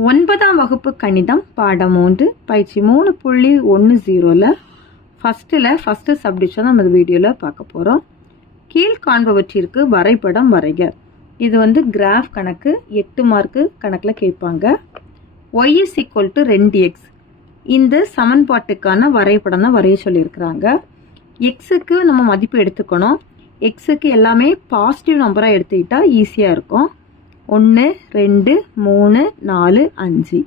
9ஆம் வகுப்பு கணிதம் பாடம் 3 பயிற்சி 3.10ல ஃபர்ஸ்ட் சப்டிவிஷன் நம்ம இந்த வீடியோவில் பார்க்க போகிறோம். கீழ்காண்பவற்றிற்கு வரைபடம் வரைக. இது கிராஃப் கணக்கு 8 மார்க்கு கணக்கில் கேட்பாங்க. y is equal to 2x. இந்த சமன்பாட்டுக்கான வரைபடம் தான் வரைய சொல்லியிருக்கிறாங்க. எக்ஸுக்கு நம்ம மதிப்பு எடுத்துக்கணும். எக்ஸுக்கு எல்லாமே பாசிட்டிவ் நம்பராக எடுத்துக்கிட்டா ஈஸியாக இருக்கும். 1 2 3 4 5.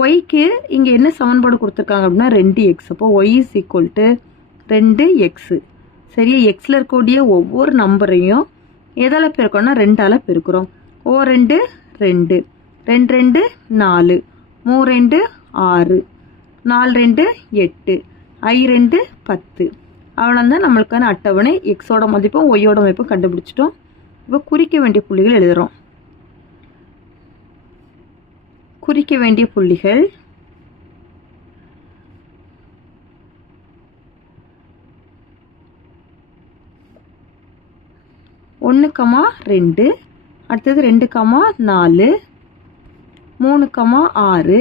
ஒய்க்கு இங்கே என்ன சமன்பாடு கொடுத்துருக்காங்க அப்படின்னா 2x. அப்போ y is equal to 2x. சரியா, எக்ஸில் இருக்கக்கூடிய ஒவ்வொரு நம்பரையும் எதால் பெருக்கணும்னா 2ஆல் பெருக்கிறோம். 2 2 2 2 4 3 2 6 4 2 8 2 10. அவ்வளோதான் நம்மளுக்கான அட்டவணை. எக்ஸோட மதிப்பும் ஒய்யோட மதிப்பும் கண்டுபிடிச்சிட்டோம். இப்போ குறிக்க வேண்டிய புள்ளிகள் எழுதுகிறோம். குறிக்க வேண்டிய புள்ளிகள் ஒன்று கமா 2, அடுத்தது 2 கமா 4, 3 கமா 6,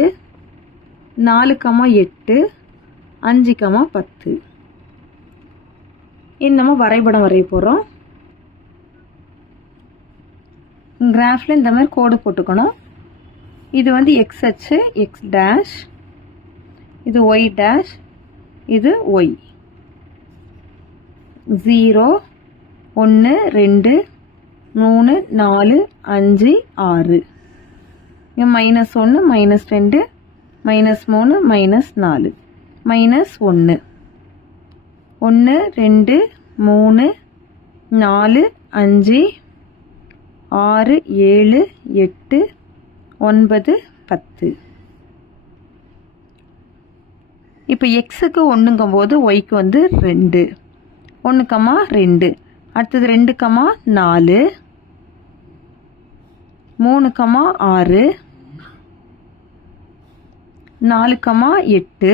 4 கமா 8, 5 கமா 10. இது நம்ம வரைபடம் வரைய போகிறோம். கிராஃபில் இந்த மாதிரி கோடு போட்டுக்கணும். இது எக்ஸ் அச்சு, எக்ஸ் டேஷ், இது ஒய் டேஷ், இது ஒய். 0 1 2 3 4 5 6. இங்கே -1 -2 -3 -4 -1 1 2 3 4 5 6 7 8 9 10. இப்போ எக்ஸுக்கு 1ங்கும் போது ஒய்க்கு 2 1 கமா 2, அடுத்தது 2 கமா 4 3 கமா 6 4 கமா 8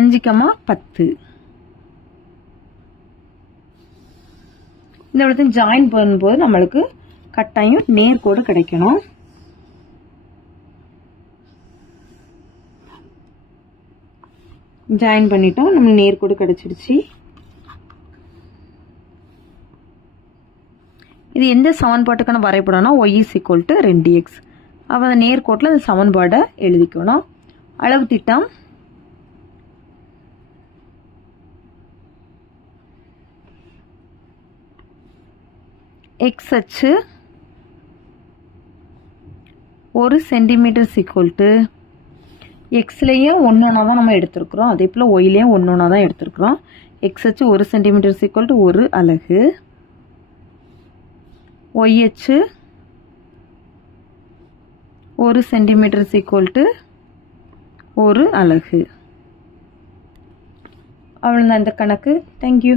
5 கமா 10. இந்த இடத்துல ஜாயின் பண்ணும்போது நம்மளுக்கு கட்டாயம் நேர்கோடு கிடைக்கணும். ஜாயின் பண்ணிட்டோம், நம்ம நேர்கோடு கிடைச்சிடுச்சு. இது எந்த சமன்பாட்டுக்கான வரைபடம்னா y is equal to 2x. அப்போ அந்த நேர்கோட்டில் அந்த சமன்பாடை எழுதிக்கணும். அளவு திட்டம் x அச்சு 1 சென்டிமீட்டர் equal to எக்ஸ்லேயும் 1 தான் நம்ம எடுத்துருக்குறோம், அதே போல் ஒய்லேயும் 1 தான் எடுத்துருக்குறோம். x அச்சு 1 சென்டிமீட்டர் equal to 1 அலகு. y அச்சு 1 சென்டிமீட்டர் equal to 1 அலகு. அவ்வளோதான் இந்த கணக்கு. தேங்க்யூ.